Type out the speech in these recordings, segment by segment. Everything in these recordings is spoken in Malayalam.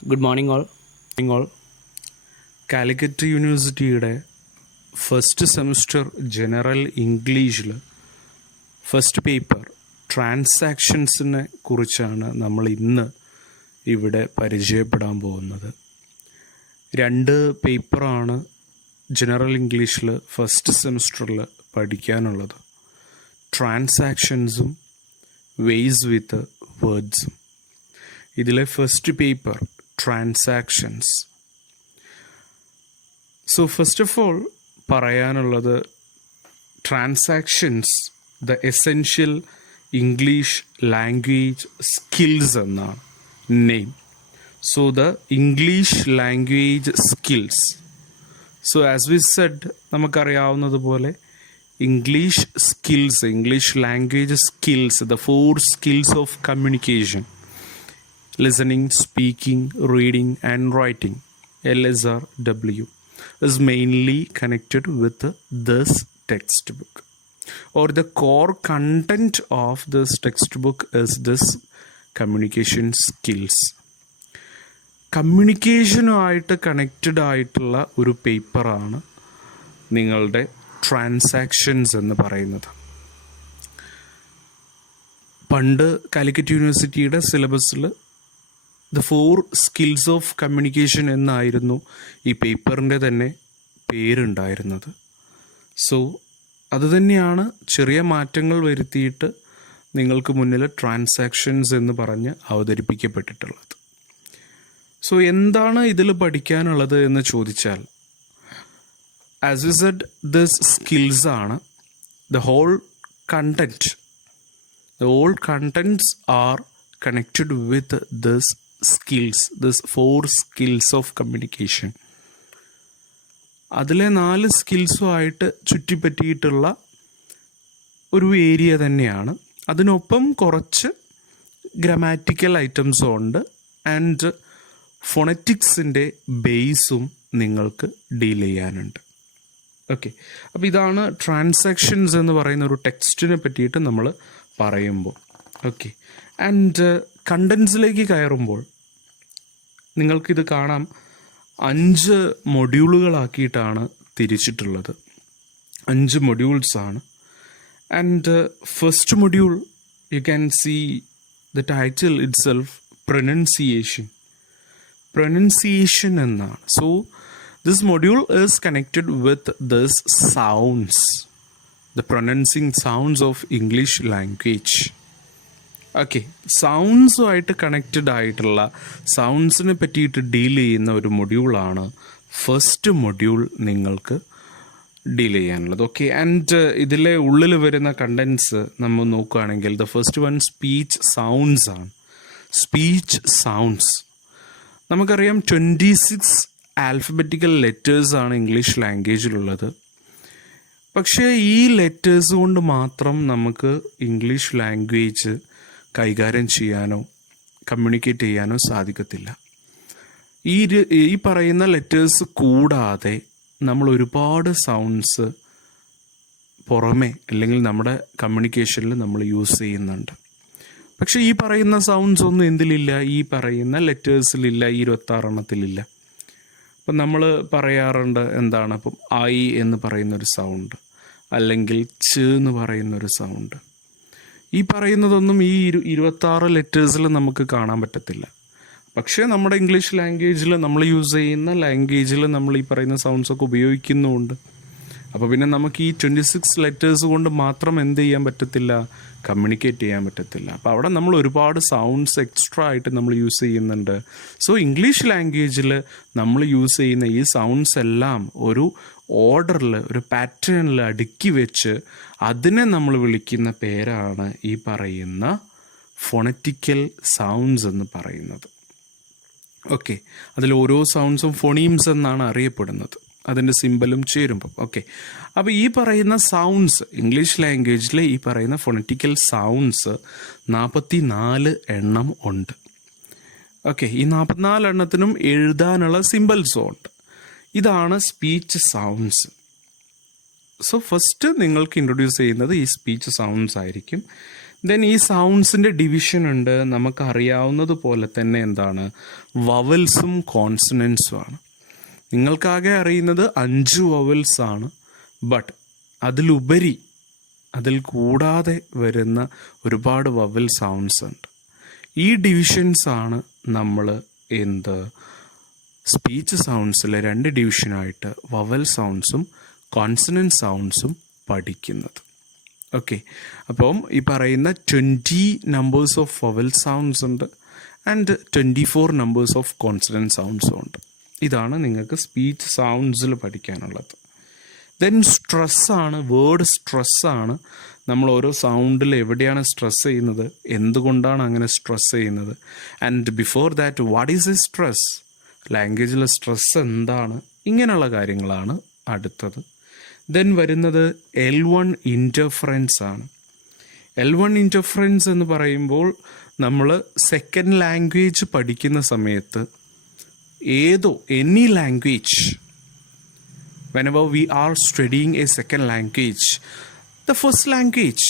Good morning all. കാലിക്കറ്റ് യൂണിവേഴ്സിറ്റിയുടെ ഫസ്റ്റ് സെമിസ്റ്റർ ജനറൽ ഇംഗ്ലീഷിൽ ഫസ്റ്റ് പേപ്പർ ട്രാൻസാക്ഷൻസിനെ കുറിച്ചാണ് നമ്മൾ ഇന്ന് ഇവിടെ പരിചയപ്പെടാൻ പോകുന്നത്. 2 പേപ്പറാണ് ജനറൽ ഇംഗ്ലീഷിൽ ഫസ്റ്റ് സെമിസ്റ്ററിൽ പഠിക്കാനുള്ളത്. ട്രാൻസാക്ഷൻസും വേസ് വിത്ത് വേർഡ്സും. ഇതിലെ first paper transactions. So first of all പറയാനുള്ളത് transactions the essential English language skills എന്നാണ് name. So the English language skills. So as we said, നമുക്കറിയാവുന്നതുപോലെ English skills, English language skills, the 4 skills of communication: listening, speaking, reading and writing, LSRW, is mainly connected with this textbook, or the core content of this textbook is this communication skills. കമ്മ്യൂണിക്കേഷനുമായിട്ട് കണക്റ്റഡ് ആയിട്ടുള്ള ഒരു പേപ്പറാണ് നിങ്ങളുടെ ട്രാൻസാക്ഷൻസ് എന്ന് പറയുന്നത്. പണ്ട് കാലിക്കറ്റ് യൂണിവേഴ്സിറ്റിയുടെ സിലബസിൽ ദ 4 skills of communication എന്നായിരുന്നു ഈ പേപ്പറിൻ്റെ തന്നെ പേരുണ്ടായിരുന്നത്. സോ അതുതന്നെയാണ് ചെറിയ മാറ്റങ്ങൾ വരുത്തിയിട്ട് നിങ്ങൾക്ക് മുന്നിൽ ട്രാൻസാക്ഷൻസ് എന്ന് പറഞ്ഞ് അവതരിപ്പിക്കപ്പെട്ടിട്ടുള്ളത്. സോ എന്താണ് ഇതിൽ പഠിക്കാനുള്ളത് എന്ന് ചോദിച്ചാൽ, as you said, this skills ആണ് the whole content. The whole contents are connected with this skills, this 4 skills of communication. അതിലെ 4 സ്കിൽസുമായിട്ട് ചുറ്റിപ്പറ്റിയിട്ടുള്ള ഒരു ഏരിയ തന്നെയാണ്. അതിനൊപ്പം കുറച്ച് ഗ്രാമാറ്റിക്കൽ ഐറ്റംസും ഉണ്ട്, ആൻഡ് ഫോണറ്റിക്സിൻ്റെ ബേസും നിങ്ങൾക്ക് ഡീൽ ചെയ്യാനുണ്ട്. ഓക്കെ, അപ്പോൾ ഇതാണ് ട്രാൻസാക്ഷൻസ് എന്ന് പറയുന്ന ഒരു ടെക്സ്റ്റിനെ പറ്റിയിട്ട് നമ്മൾ പറയുമ്പോൾ. ഓക്കെ, ആൻഡ് കണ്ടൻസിലേക്ക് കയറുമ്പോൾ നിങ്ങൾക്കിത് കാണാം, 5 മൊഡ്യൂളുകളാക്കിയിട്ടാണ് തിരിച്ചിട്ടുള്ളത്. 5 മൊഡ്യൂൾസാണ്. And first module you can see the title itself, pronunciation എന്നാണ്. So this module is connected with this sounds, the pronouncing sounds of English language. Okay, സൗണ്ട്സുമായിട്ട് കണക്റ്റഡ് ആയിട്ടുള്ള സൗണ്ട്സിനെ പറ്റിയിട്ട് ഡീൽ ചെയ്യുന്ന ഒരു മൊഡ്യൂളാണ് ഫസ്റ്റ് മൊഡ്യൂൾ നിങ്ങൾക്ക് ഡീൽ ചെയ്യാനുള്ളത്. ഓക്കെ, ആൻഡ് ഇതിലെ ഉള്ളിൽ വരുന്ന കണ്ടൻസ് നമ്മൾ നോക്കുകയാണെങ്കിൽ the first one speech sounds ആണ്. സ്പീച്ച് സൗണ്ട്സ് നമുക്കറിയാം, 26 ആൽഫബറ്റിക്കൽ ലെറ്റേഴ്സാണ് ഇംഗ്ലീഷ് ലാംഗ്വേജിലുള്ളത്. പക്ഷേ ഈ ലെറ്റേഴ്സ് കൊണ്ട് മാത്രം നമുക്ക് ഇംഗ്ലീഷ് ലാംഗ്വേജ് കൈകാര്യം ചെയ്യാനോ കമ്മ്യൂണിക്കേറ്റ് ചെയ്യാനോ സാധിക്കത്തില്ല. ഈ പറയുന്ന ലെറ്റേഴ്സ് കൂടാതെ നമ്മൾ ഒരുപാട് സൗണ്ട്സ് പുറമെ അല്ലെങ്കിൽ നമ്മുടെ കമ്മ്യൂണിക്കേഷനിൽ നമ്മൾ യൂസ് ചെയ്യുന്നുണ്ട്. പക്ഷേ ഈ പറയുന്ന സൗണ്ട്സ് ഒന്നും എന്തിലില്ല, ഈ പറയുന്ന ലെറ്റേഴ്സിലില്ല, ഈ 26 എണ്ണത്തിലില്ല. അപ്പം നമ്മൾ പറയാറുണ്ട് എന്താണ്, അപ്പം ഐ എന്ന് പറയുന്നൊരു സൗണ്ട്, അല്ലെങ്കിൽ ച് എന്ന് പറയുന്നൊരു സൗണ്ട്. ഈ പറയുന്നതൊന്നും ഈ 26 ലെറ്റേഴ്സിൽ നമുക്ക് കാണാൻ പറ്റത്തില്ല. പക്ഷേ നമ്മുടെ ഇംഗ്ലീഷ് ലാംഗ്വേജിൽ നമ്മൾ യൂസ് ചെയ്യുന്ന ലാംഗ്വേജിൽ നമ്മൾ ഈ പറയുന്ന സൗണ്ട്സൊക്കെ ഉപയോഗിക്കുന്നുമുണ്ട്. അപ്പോൾ പിന്നെ നമുക്ക് ഈ 26 ലെറ്റേഴ്സ് കൊണ്ട് മാത്രം എന്ത് ചെയ്യാൻ പറ്റത്തില്ല, കമ്മ്യൂണിക്കേറ്റ് ചെയ്യാൻ പറ്റത്തില്ല. അപ്പോൾ അവിടെ നമ്മൾ ഒരുപാട് സൗണ്ട്സ് എക്സ്ട്രാ ആയിട്ട് നമ്മൾ യൂസ് ചെയ്യുന്നുണ്ട്. സോ ഇംഗ്ലീഷ് ലാംഗ്വേജിൽ നമ്മൾ യൂസ് ചെയ്യുന്ന ഈ സൗണ്ട്സ് എല്ലാം ഒരു ഓർഡറിൽ, ഒരു പാറ്റേണിൽ അടുക്കി വെച്ച് അതിനെ നമ്മൾ വിളിക്കുന്ന പേരാണ് ഈ പറയുന്ന ഫോണറ്റിക്കൽ സൗണ്ട്സ് എന്ന് പറയുന്നത്. ഓക്കെ, അതിൽ ഓരോ സൗണ്ട്സും ഫോണീംസ് എന്നാണ് അറിയപ്പെടുന്നത്, അതിൻ്റെ സിമ്പലും ചേരുമ്പം. ഓക്കെ, അപ്പോൾ ഈ പറയുന്ന സൗണ്ട്സ്, ഇംഗ്ലീഷ് ലാംഗ്വേജിലെ ഈ പറയുന്ന ഫോണറ്റിക്കൽ സൗണ്ട്സ് 44 എണ്ണം ഉണ്ട്. ഓക്കെ, ഈ 44 എണ്ണത്തിനും എഴുതാനുള്ള സിമ്പൽസും ഉണ്ട്. ഇതാണ് സ്പീച്ച് സൗണ്ട്സ്. സോ ഫസ്റ്റ് നിങ്ങൾക്ക് ഇൻട്രൊഡ്യൂസ് ചെയ്യുന്നത് ഈ സ്പീച്ച് സൗണ്ട്സ് ആയിരിക്കും. ദെൻ ഈ സൗണ്ട്സിൻ്റെ ഡിവിഷൻ ഉണ്ട്. നമുക്കറിയാവുന്നത് പോലെ തന്നെ എന്താണ്, വവൽസും കോൺസണൻസും ആണ്. നിങ്ങൾക്കാകെ അറിയുന്നത് 5 വവൽസ് ആണ്. ബട്ട് അതിലുപരി അതിൽ കൂടാതെ വരുന്ന ഒരുപാട് വവൽ സൗണ്ട്സ് ഉണ്ട്. ഈ ഡിവിഷൻസ് ആണ് നമ്മൾ സ്പീച്ച് സൗണ്ട്സിലെ 2 ഡിവിഷനായിട്ട് വവൽ സൗണ്ട്സും കോൺസണൻറ്റ് സൗണ്ട്സും പഠിക്കുന്നത്. ഓക്കെ, അപ്പം ഈ പറയുന്ന 20 നമ്പേഴ്സ് ഓഫ് വവൽ സൗണ്ട്സ് ഉണ്ട് ആൻഡ് 24 നമ്പേഴ്സ് ഓഫ് കോൺസണൻറ്റ് സൗണ്ട്സും ഉണ്ട്. ഇതാണ് നിങ്ങൾക്ക് സ്പീച്ച് സൗണ്ട്സിൽ പഠിക്കാനുള്ളത്. ദെൻ സ്ട്രെസ്സാണ്, വേർഡ് സ്ട്രെസ്സാണ്. നമ്മൾ ഓരോ സൗണ്ടിൽ എവിടെയാണ് സ്ട്രെസ് ചെയ്യുന്നത്, എന്തുകൊണ്ടാണ് അങ്ങനെ സ്ട്രെസ് ചെയ്യുന്നത്, and before that what is a stress, ലാംഗ്വേജിലെ സ്ട്രെസ് എന്താണ്, ഇങ്ങനെയുള്ള കാര്യങ്ങളാണ് അടുത്തത്. ദെൻ വരുന്നത് L1 ഇൻ്റർഫറൻസ് ആണ്. L1 ഇൻ്റർഫറൻസ് എന്ന് പറയുമ്പോൾ നമ്മൾ സെക്കൻഡ് ലാംഗ്വേജ് പഠിക്കുന്ന സമയത്ത് any language, whenever we are studying a second language, the first language,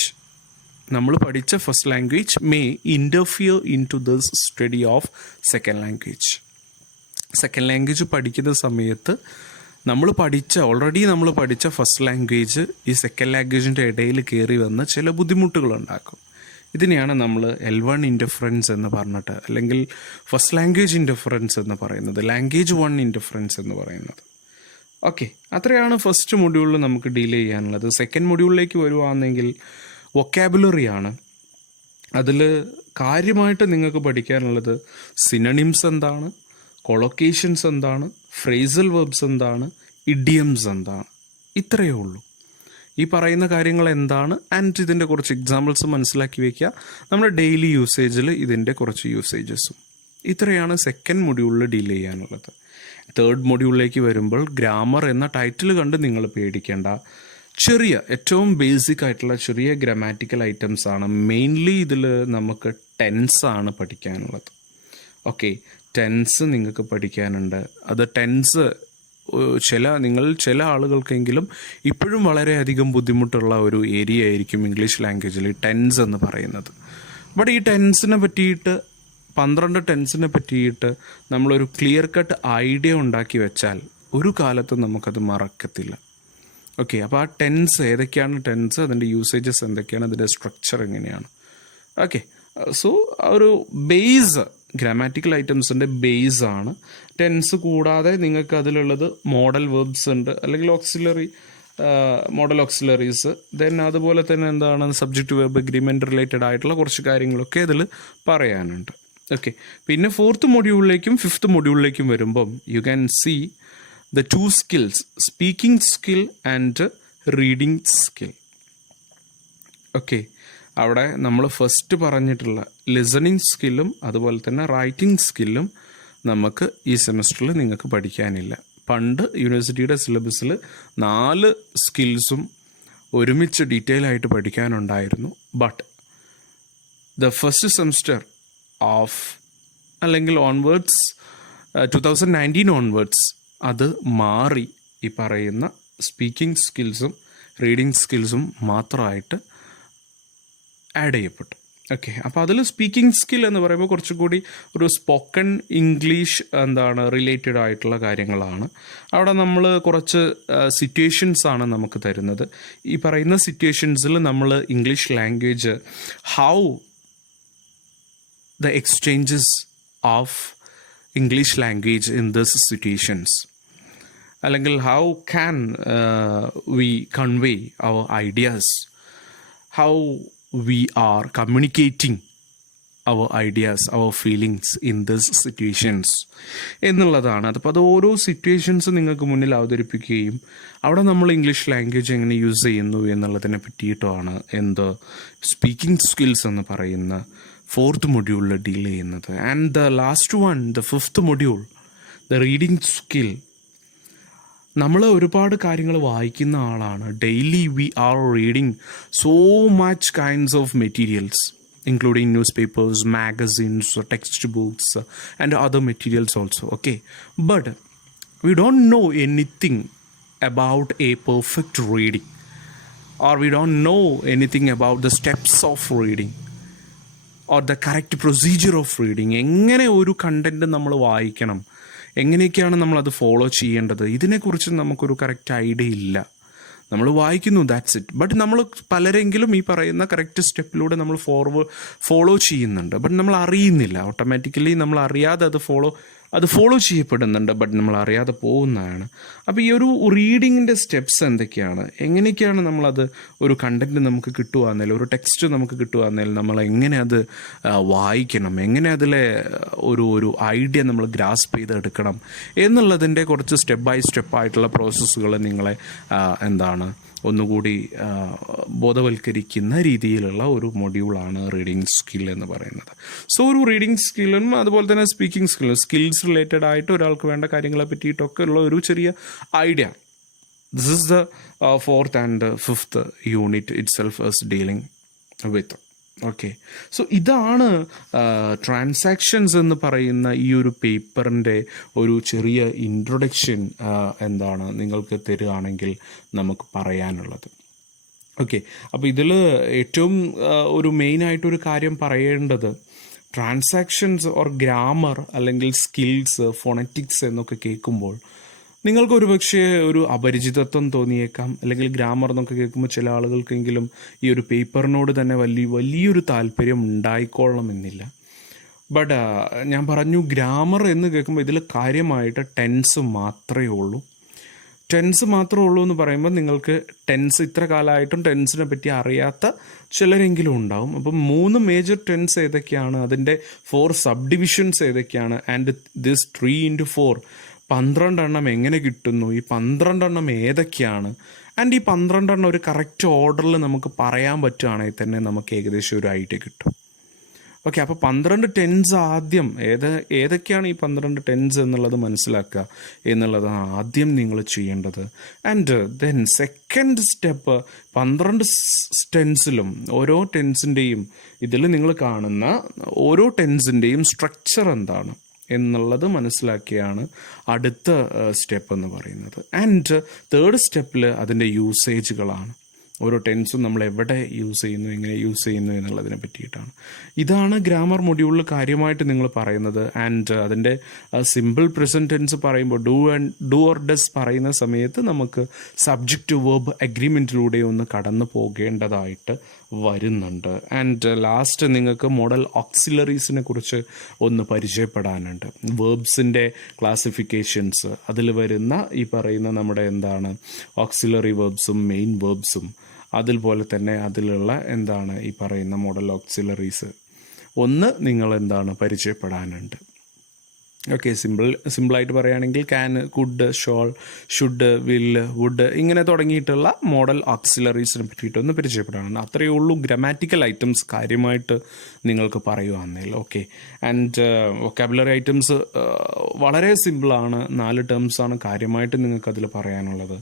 നമ്മൾ പഠിച്ച first language may interfere into this study of second language. Second language പഠിക്കുന്ന സമയത്ത് ഓൾറെഡി നമ്മൾ പഠിച്ച ഫസ്റ്റ് ലാംഗ്വേജ് ഈ സെക്കൻഡ് ലാംഗ്വേജിൻ്റെ ഇടയിൽ കയറി വന്ന് ചില ബുദ്ധിമുട്ടുകളുണ്ടാക്കും. ഇതിനെയാണ് നമ്മൾ L1 ഇൻ്റർഫറൻസ് എന്ന് പറഞ്ഞിട്ട്, അല്ലെങ്കിൽ ഫസ്റ്റ് ലാംഗ്വേജ് ഇൻ്റർഫറൻസ് എന്ന് പറയുന്നത്, ലാംഗ്വേജ് 1 ഇൻ്റർഫറൻസ് എന്ന് പറയുന്നത്. ഓക്കെ, അത്രയാണ് ഫസ്റ്റ് മൊഡ്യൂളിൽ നമുക്ക് ഡീൽ ചെയ്യാനുള്ളത്. സെക്കൻഡ് മൊഡ്യൂളിലേക്ക് വരുവാണെങ്കിൽ വൊക്കാബുലറി ആണ്. അതിൽ കാര്യമായിട്ട് നിങ്ങൾക്ക് പഠിക്കാനുള്ളത് സിനണിംസ് എന്താണ്, കൊളൊക്കേഷൻസ് എന്താണ്, ഫ്രേസൽ വെർബ്സ് എന്താണ്, ഇഡിയംസ് എന്താണ്, ഇത്രയേ ഉള്ളൂ. ഈ പറയുന്ന കാര്യങ്ങൾ എന്താണ് ആൻഡ് ഇതിൻ്റെ കുറച്ച് എക്സാമ്പിൾസ് മനസ്സിലാക്കി വയ്ക്കുക. നമ്മുടെ ഡെയിലി യൂസേജിൽ ഇതിൻ്റെ കുറച്ച് യൂസേജസും. ഇത്രയാണ് സെക്കൻഡ് മൊഡ്യൂളിൽ ഡീൽ ചെയ്യാനുള്ളത്. തേർഡ് മൊഡ്യൂളിലേക്ക് വരുമ്പോൾ ഗ്രാമർ എന്ന ടൈറ്റിൽ കണ്ട് നിങ്ങൾ പേടിക്കേണ്ട. ഏറ്റവും ബേസിക് ആയിട്ടുള്ള ചെറിയ ഗ്രാമാറ്റിക്കൽ ഐറ്റംസ് ആണ്. മെയിൻലി ഇതിൽ നമുക്ക് ടെൻസ് ആണ് പഠിക്കാനുള്ളത്. ഓക്കെ, ടെൻസ് നിങ്ങൾക്ക് പഠിക്കാനുണ്ട്. അത് ടെൻസ് ചില ആളുകൾക്കെങ്കിലും ഇപ്പോഴും വളരെയധികം ബുദ്ധിമുട്ടുള്ള ഒരു ഏരിയ ആയിരിക്കും ഇംഗ്ലീഷ് ലാംഗ്വേജിൽ ടെൻസ് എന്ന് പറയുന്നത്. ബട്ട് ഈ ടെൻസിനെ പറ്റിയിട്ട് 12 ടെൻസിനെ പറ്റിയിട്ട് നമ്മളൊരു ക്ലിയർ കട്ട് ഐഡിയ ഉണ്ടാക്കി വെച്ചാൽ ഒരു കാലത്തും നമുക്കത് മറക്കത്തില്ല. ഓക്കെ, അപ്പോൾ ആ ടെൻസ് ഏതൊക്കെയാണ്, ടെൻസ് അതിൻ്റെ യൂസേജസ് എന്തൊക്കെയാണ്, അതിൻ്റെ സ്ട്രക്ചർ എങ്ങനെയാണ്. ഓക്കെ, സോ ഒരു ബേസ്, ഗ്രാമാറ്റിക്കൽ ഐറ്റംസിൻ്റെ ബേസ് ആണ് ടെൻസ്. കൂടാതെ നിങ്ങൾക്ക് അതിലുള്ളത് മോഡൽ വെർബ്സ് ഉണ്ട്, അല്ലെങ്കിൽ മോഡൽ ഓക്സിലറീസ്. ദെൻ അതുപോലെ തന്നെ എന്താണ് സബ്ജക്റ്റ് വെർബ് എഗ്രിമെൻ്റ് റിലേറ്റഡ് ആയിട്ടുള്ള കുറച്ച് കാര്യങ്ങളൊക്കെ ഇതിൽ പറയാനുണ്ട്. ഓക്കെ, പിന്നെ 4th മൊഡ്യൂളിലേക്കും 5th മൊഡ്യൂളിലേക്കും വരുമ്പം you can see the 2 skills, speaking skill and reading skill. Okay, അവിടെ നമ്മൾ ഫസ്റ്റ് പറഞ്ഞിട്ടുള്ള ലിസണിങ് സ്കില്ലും അതുപോലെ തന്നെ റൈറ്റിംഗ് സ്കില്ലും നമുക്ക് ഈ സെമസ്റ്ററിൽ നിങ്ങൾക്ക് പഠിക്കാനില്ല. പണ്ട് യൂണിവേഴ്സിറ്റിയുടെ സിലബസിൽ 4 സ്കിൽസും ഒരുമിച്ച് ഡീറ്റെയിൽ ആയിട്ട് പഠിക്കാനുണ്ടായിരുന്നു. ബട്ട് ദ ഫസ്റ്റ് സെമസ്റ്റർ അല്ലെങ്കിൽ ഓൺവേർഡ്സ് 2019 ഓൺവേർഡ്സ് അത് മാറി ഈ പറയുന്ന സ്പീക്കിംഗ് സ്കിൽസും റീഡിംഗ് സ്കിൽസും മാത്രമായിട്ട് ആഡ് ചെയ്യപ്പെട്ടു. ഓക്കെ, അപ്പോൾ അതിൽ സ്പീക്കിംഗ് സ്കിൽ എന്ന് പറയുമ്പോൾ കുറച്ചുകൂടി ഒരു സ്പോക്കൺ ഇംഗ്ലീഷ് റിലേറ്റഡ് ആയിട്ടുള്ള കാര്യങ്ങളാണ്. അവിടെ നമ്മൾ കുറച്ച് സിറ്റുവേഷൻസ് ആണ് നമുക്ക് തരുന്നത്. ഈ പറയുന്ന സിറ്റുവേഷൻസിൽ നമ്മൾ English language how the exchanges of English language in these situations, അല്ലെങ്കിൽ how can we convey our ideas, how we are communicating our ideas, our feelings in these situations എന്നുള്ളതാണ്. അപ്പോൾ അത് ഓരോ സിറ്റുവേഷൻസ് നിങ്ങൾക്ക് മുന്നിൽ അവതരിപ്പിക്കുകയും അവിടെ നമ്മൾ ഇംഗ്ലീഷ് ലാംഗ്വേജ് എങ്ങനെ യൂസ് ചെയ്യുന്നു എന്നുള്ളതിനെ പറ്റിയിട്ടാണ് സ്പീക്കിംഗ് സ്കിൽസ് എന്ന് പറയുന്ന 4th മൊഡ്യൂളിൽ ഡീൽ ചെയ്യുന്നത്. And the last one, the 5th module, the reading skill. നമ്മൾ ഒരുപാട് കാര്യങ്ങൾ വായിക്കുന്ന ആളാണ്. Daily we are reading so much kinds of materials, including newspapers, magazines, textbooks, and other materials also. Okay, but we don't know anything about a perfect reading. or we don't know anything about the steps of reading or the correct procedure of reading. എങ്ങനെ ഒരു കണ്ടൻറ്റ് നമ്മൾ വായിക്കണം, എങ്ങനെയൊക്കെയാണ് നമ്മളത് ഫോളോ ചെയ്യേണ്ടത്, ഇതിനെക്കുറിച്ച് നമുക്കൊരു കറക്റ്റ് ഐഡിയ ഇല്ല. നമ്മൾ വായിക്കുന്നു, ദാറ്റ്സ് ഇറ്റ്. ബട്ട് നമ്മൾ പലരെങ്കിലും ഈ പറയുന്ന കറക്റ്റ് സ്റ്റെപ്പിലൂടെ നമ്മൾ ഫോളോ ചെയ്യുന്നുണ്ട്. ബട്ട് നമ്മൾ അറിയുന്നില്ല. ഓട്ടോമാറ്റിക്കലി നമ്മൾ അറിയാതെ അത് ഫോളോ ചെയ്യപ്പെടുന്നുണ്ട്. ബട്ട് നമ്മൾ അറിയാതെ പോകുന്നതാണ്. അപ്പോൾ ഈ ഒരു റീഡിങ്ങിൻ്റെ സ്റ്റെപ്സ് എന്തൊക്കെയാണ്, എങ്ങനെയൊക്കെയാണ് നമ്മളത് ഒരു കണ്ടൻറ്റ് നമുക്ക് കിട്ടുകയെന്നേൽ, ഒരു ടെക്സ്റ്റ് നമുക്ക് കിട്ടുകയെന്നേൽ നമ്മൾ എങ്ങനെ അത് വായിക്കണം, എങ്ങനെ അതിലെ ഒരു ഐഡിയ നമ്മൾ ഗ്രാസ്പ് ചെയ്തെടുക്കണം എന്നുള്ളതിൻ്റെ കുറച്ച് സ്റ്റെപ്പ് ബൈ സ്റ്റെപ്പായിട്ടുള്ള പ്രോസസ്സുകൾ നിങ്ങളെ ഒന്നുകൂടി ബോധവൽക്കരിക്കുന്ന രീതിയിലുള്ള ഒരു മൊഡ്യൂളാണ് റീഡിങ് സ്കിൽ എന്ന് പറയുന്നത്. സോ ഒരു റീഡിങ് സ്കില്ലും അതുപോലെ തന്നെ സ്പീക്കിംഗ് സ്കിൽസ് റിലേറ്റഡ് ആയിട്ട് ഒരാൾക്ക് വേണ്ട കാര്യങ്ങളെ പറ്റിയിട്ടൊക്കെ ഉള്ള ഒരു ചെറിയ idea. This is the 4th and 5th unit it self is dealing with. Okay, so ഇതാണ് ട്രാൻസാക്ഷൻസ് എന്ന് പറയുന്ന ഈ ഒരു പേപ്പറിൻ്റെ ഒരു ചെറിയ ഇൻട്രൊഡക്ഷൻ നിങ്ങൾക്ക് തരികയാണെങ്കിൽ നമുക്ക് പറയാനുള്ളത്. ഓക്കെ, അപ്പോൾ ഇതിൽ ഏറ്റവും ഒരു മെയിനായിട്ടൊരു കാര്യം പറയേണ്ടത്, ട്രാൻസാക്ഷൻസ് ഓർ ഗ്രാമർ അല്ലെങ്കിൽ സ്കിൽസ്, ഫോണറ്റിക്സ് എന്നൊക്കെ കേൾക്കുമ്പോൾ നിങ്ങൾക്കൊരു പക്ഷേ ഒരു അപരിചിതത്വം തോന്നിയേക്കാം. അല്ലെങ്കിൽ ഗ്രാമർ എന്നൊക്കെ കേൾക്കുമ്പോൾ ചില ആളുകൾക്കെങ്കിലും ഈ ഒരു പേപ്പറിനോട് തന്നെ വലിയൊരു താല്പര്യം ഉണ്ടായിക്കൊള്ളണമെന്നില്ല. ബട്ട് ഞാൻ പറഞ്ഞു, ഗ്രാമർ എന്ന് കേൾക്കുമ്പോൾ ഇതിൽ കാര്യമായിട്ട് ടെൻസ് മാത്രമേ ഉള്ളൂ. ടെൻസ് മാത്രമേ ഉള്ളൂ എന്ന് പറയുമ്പോൾ നിങ്ങൾക്ക് ടെൻസ് ഇത്ര കാലമായിട്ടും ടെൻസിനെ പറ്റി അറിയാത്ത ചിലരെങ്കിലും ഉണ്ടാവും. അപ്പം 3 മേജർ ടെൻസ് ഏതൊക്കെയാണ്, അതിൻ്റെ 4 സബ് ഡിവിഷൻസ് ഏതൊക്കെയാണ്, ആൻഡ് ദിസ് 3x4 12 എണ്ണം എങ്ങനെ കിട്ടുന്നു, ഈ 12 എണ്ണം ഏതൊക്കെയാണ്, ആൻഡ് ഈ 12 എണ്ണം ഒരു കറക്റ്റ് ഓർഡറിൽ നമുക്ക് പറയാൻ പറ്റുകയാണെങ്കിൽ തന്നെ നമുക്ക് ഏകദേശം ഒരു ഐഡിയ കിട്ടും. ഓക്കെ, അപ്പോൾ 12 ടെൻസ് ആദ്യം ഏതൊക്കെയാണ് ഈ 12 ടെൻസ് എന്നുള്ളത് മനസ്സിലാക്കുക എന്നുള്ളതാണ് ആദ്യം നിങ്ങൾ ചെയ്യേണ്ടത്. ആൻഡ് ദെൻ സെക്കൻഡ് സ്റ്റെപ്പ്, 12 ടെൻസിലും ഓരോ ടെൻസിൻ്റെയും ഇതിൽ നിങ്ങൾ കാണുന്ന ഓരോ ടെൻസിൻ്റെയും സ്ട്രക്ചർ എന്താണ് എന്നുള്ളത് മനസ്സിലാക്കിയാണ് അടുത്ത സ്റ്റെപ്പ് എന്ന് പറയുന്നത്. ആൻഡ് 3rd സ്റ്റെപ്പിൽ അതിൻ്റെ യൂസേജുകളാണ്. ഓരോ ടെൻസും നമ്മൾ എവിടെ യൂസ് ചെയ്യുന്നു, എങ്ങനെ യൂസ് ചെയ്യുന്നു എന്നുള്ളതിനെ പറ്റിയിട്ടാണ്. ഇതാണ് ഗ്രാമർ മൊഡ്യൂളിൽ കാര്യമായിട്ട് നിങ്ങൾ പറയുന്നത്. ആൻഡ് അതിൻ്റെ സിമ്പിൾ പ്രസൻറ്റ് ടെൻസ് പറയുമ്പോൾ ഡു ഓർ ഡസ് പറയുന്ന സമയത്ത് നമുക്ക് സബ്ജക്റ്റ് വേർബ് അഗ്രിമെൻറ്റിലൂടെ ഒന്ന് കടന്നു പോകേണ്ടതായിട്ട് വരുന്നുണ്ട്. ആൻഡ് ലാസ്റ്റ് നിങ്ങൾക്ക് മോഡൽ ഓക്സിലറീസിനെ കുറിച്ച് ഒന്ന് പരിചയപ്പെടാനുണ്ട്. വേർബ്സിൻ്റെ ക്ലാസിഫിക്കേഷൻസ്, അതിൽ വരുന്ന ഈ പറയുന്ന നമ്മുടെ ഓക്സിലറി വേർബ്സും മെയിൻ വേർബ്സും, അതുപോലെ തന്നെ അതിലുള്ള ഈ പറയുന്ന മോഡൽ ഓക്സിലറീസ് ഒന്ന് നിങ്ങൾ പരിചയപ്പെടാനുണ്ട്. ഓക്കെ, സിമ്പിളായിട്ട് പറയുകയാണെങ്കിൽ ക്യാൻ, കുഡ്, ഷോൾ, ഷുഡ്, വില്ല്, വുഡ് ഇങ്ങനെ തുടങ്ങിയിട്ടുള്ള മോഡൽ ഓക്സിലറീസിനെ പറ്റിയിട്ടൊന്ന് പരിചയപ്പെടാനാണ്. അത്രയേ ഉള്ളൂ. ഗ്രാമാറ്റിക്കൽ ഐറ്റംസ് കാര്യമായിട്ട് നിങ്ങൾക്ക് പറയുകയാണെങ്കിൽ. ഓക്കെ, ആൻഡ് വൊക്കാബുലറി ഐറ്റംസ് വളരെ സിമ്പിളാണ്. 4 ടേംസാണ് കാര്യമായിട്ട് നിങ്ങൾക്ക് അതിൽ പറയാനുള്ളത്.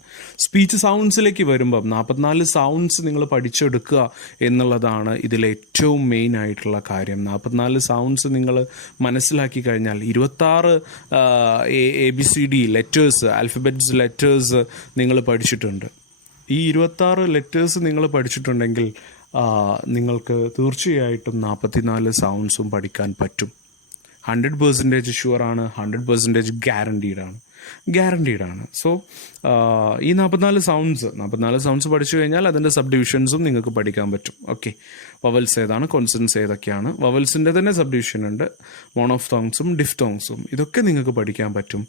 സ്പീച്ച് സൗണ്ട്സിലേക്ക് വരുമ്പം 44 സൗണ്ട്സ് നിങ്ങൾ പഠിച്ചെടുക്കുക എന്നുള്ളതാണ് ഇതിലെ ഏറ്റവും മെയിൻ ആയിട്ടുള്ള കാര്യം. 44 സൗണ്ട്സ് നിങ്ങൾ മനസ്സിലാക്കി കഴിഞ്ഞാൽ 26 ABCD ലെറ്റേഴ്സ്, ആൽഫബറ്റ്സ് ലെറ്റേഴ്സ് നിങ്ങൾ പഠിച്ചിട്ടുണ്ട്. ഈ 26 ലെറ്റേഴ്സ് നിങ്ങൾ പഠിച്ചിട്ടുണ്ടെങ്കിൽ നിങ്ങൾക്ക് തീർച്ചയായിട്ടും 44 സൗണ്ട്സും പഠിക്കാൻ പറ്റും. 100% ഷുവറാണ്, 100% ഗ്യാരണ്ടീഡാണ്. സോ ഈ 44 സൗണ്ട്സ് പഠിച്ചു കഴിഞ്ഞാൽ അതിൻ്റെ സബ് ഡിവിഷൻസും നിങ്ങൾക്ക് പഠിക്കാൻ പറ്റും. ഓക്കെ, വവൽസ് ഏതാണ്, കോൺസണൻസ് ഏതൊക്കെയാണ്, വവൽസിൻ്റെ തന്നെ സബ് ഡിവിഷൻ ഉണ്ട്, മോണോഫ്തോങ്സും ഡിഫ്തോങ്സും, ഇതൊക്കെ നിങ്ങൾക്ക് പഠിക്കാൻ പറ്റും.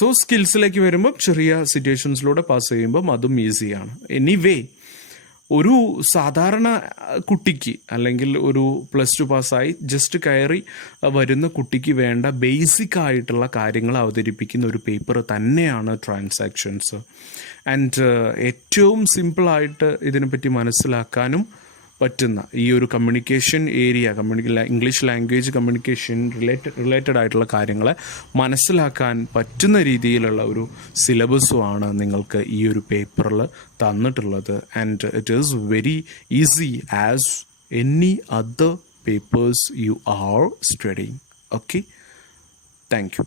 സോ സ്കിൽസിലേക്ക് വരുമ്പം ചെറിയ സിറ്റുവേഷൻസിലൂടെ പാസ് ചെയ്യുമ്പം അതും ഈസിയാണ്. എനിവേ, ഒരു സാധാരണ കുട്ടിക്ക് അല്ലെങ്കിൽ ഒരു +2 പാസ്സായി ജസ്റ്റ് കയറി വരുന്ന കുട്ടിക്ക് വേണ്ട ബേസിക് ആയിട്ടുള്ള കാര്യങ്ങൾ അവതരിപ്പിക്കുന്ന ഒരു പേപ്പർ തന്നെയാണ് ട്രാൻസാക്ഷൻസ്. ആൻഡ് ഏറ്റവും സിമ്പിളായിട്ട് ഇതിനെപ്പറ്റി മനസ്സിലാക്കാനും പറ്റുന്ന ഈ ഒരു communication area, English language communication related ആയിട്ടുള്ള കാര്യങ്ങളെ മനസ്സിലാക്കാൻ പറ്റുന്ന രീതിയിലുള്ള ഒരു സിലബസുമാണ് നിങ്ങൾക്ക് ഈ ഒരു പേപ്പറിൽ തന്നിട്ടുള്ളത്. And it is very easy as any other papers you are studying. Okay, thank you.